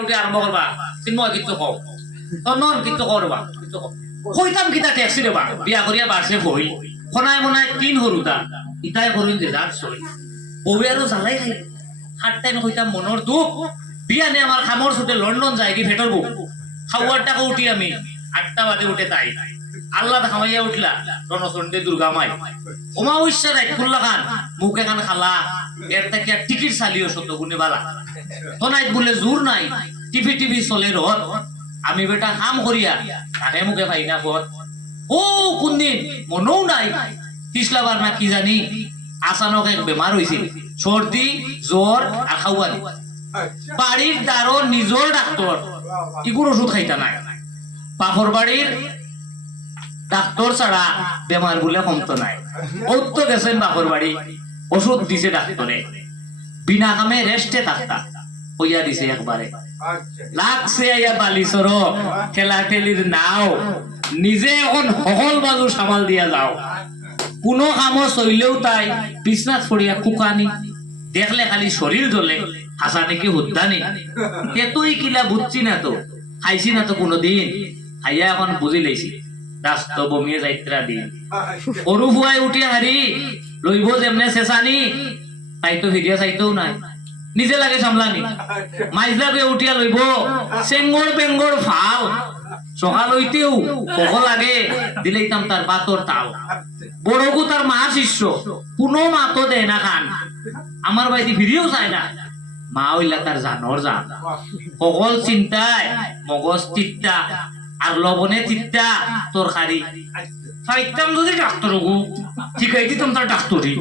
উঠে আরম্ভ করবা চিন্ময় কিন্তু কও নন কিন্তু করবা কিন্তু কইতাম কিতা ট্যাক্সি দেবা বিয়া করিয়া বাড়ছে কই খনায় মনায় তিন হরুতা ইতাই করুন যে যাক সই বউয়ে আরো জ্বালাই খাই হাট টাইম কইতাম মনের দুঃখ বিয়া নে আমার খামর ছুটে লন্ডন যায় কি ভেটর বউ খাওয়ার টাকা উঠি আমি 8টা বাজে উঠে তাই আল্লাহ খামাইয়া উঠলা রণচণ্ডী দুর্গা মাই অমাবস্যা রাত খুল্লা খান মুখ এখান খালা এর থেকে টিকিট চালিও শত গুণে বালা তনাইত বলে জোর নাই টিভি টিভি চলে রত আমি বেটা কাম করিয়া তাকে মুখে পাই না পথ ও কোনদিন মনও নাই তিসলাবার না কি জানি আচানক এক বেমার হয়েছিল সর্দি জ্বর আর খাওয়ানি বাড়ির দ্বারো নিজর ডাক্তার ইগুর ওষুধ খাইতা নাই পাফর বাড়ির ডাক্তার ছাড়া বেমার বলে কমতো নাই অত গেছেন বাপর বাড়ি ওষুধ দিছে ডাক্তারে বিনা কামে রেস্টে থাকতা হইয়া দিছে একবারে লাগছে আইয়া বালিসর ঠেলা ঠেলির নাও নিজে এখন সকল বাজু সামাল দিয়া যাও কোনো কামো চইলেও তাই বিছনাত পড়িয়া কুকানি দেখলে খালি শরীর জ্বলে হাসা নাকি হুদ্দানি এতই কিলা বুঝছি না তো খাইছি না তো কোনোদিন খাইয়া এখন বুঝি লাইছি রাস্ত বমিয়ে যাইত্রা দিন সরু ফুয়াই উঠিয়া হারি লইব যেমনে চেঁচানি তাই তো ভিডিও চাইতেও নাই নিজে লাগে সামলানি মাইজলাকে উঠিয়া লইব চেঙ্গর বেঙ্গর ফাল সকাল হইতেও কখ লাগে দিলেইতাম তার বাতর তাল বড়কু তার মা শিষ্য কোনো মাতো দেয় না খান আমার বাড়িতে ভিডিও চায় না মা হইলা তার জানর জান সকল চিন্তায় মগজ তিত্তা আর লবণে তিত্তা তরকারি খাইতাম যদি ডাক্তার শিখাই দিতাম তার ডাক্তারি